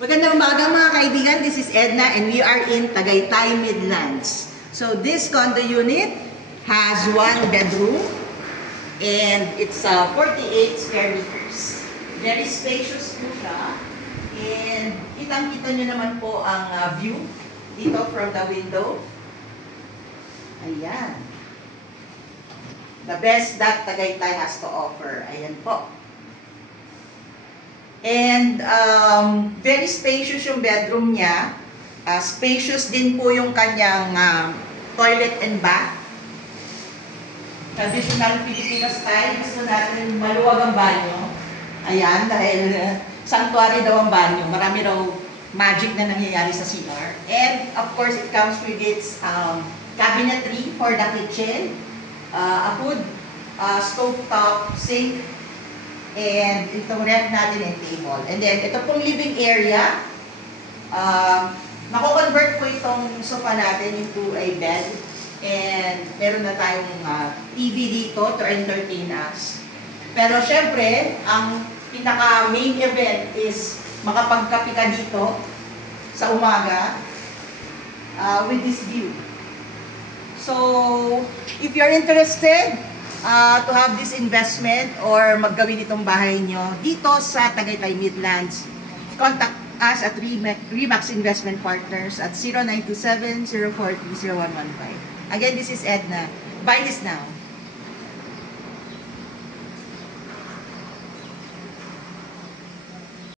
Magandang umaga mga kaibigan, this is Edna and we are in Tagaytay Midlands. So this condo unit has one bedroom and it's 48 square meters. Very spacious po siya and kitang-kita nyo naman po ang view dito from the window. Ayan. The best that Tagaytay has to offer. Ayan po. And very spacious yung bedroom niya. Spacious din po yung kanyang toilet and bath. Traditional Filipino style. Gusto natin maluwag ang banyo. Ayan, dahil sanctuary daw ang banyo. Marami raw magic na nangyayari sa CR. And of course, it comes with its cabinetry for the kitchen. A good stove-top sink. And itong ref natin and table. And then, ito pong living area. Nako-convert po itong sofa natin into a bed. And meron na tayong TV dito to entertain us. Pero syempre, ang pinaka-main event is makapagkape ka dito sa umaga with this view. So, if you're interested to have this investment or maggawin itong bahay nyo dito sa Tagaytay Midlands, contact us at Remax Investment Partners at 0927-043-0115. Again, this is Edna. Buy this now.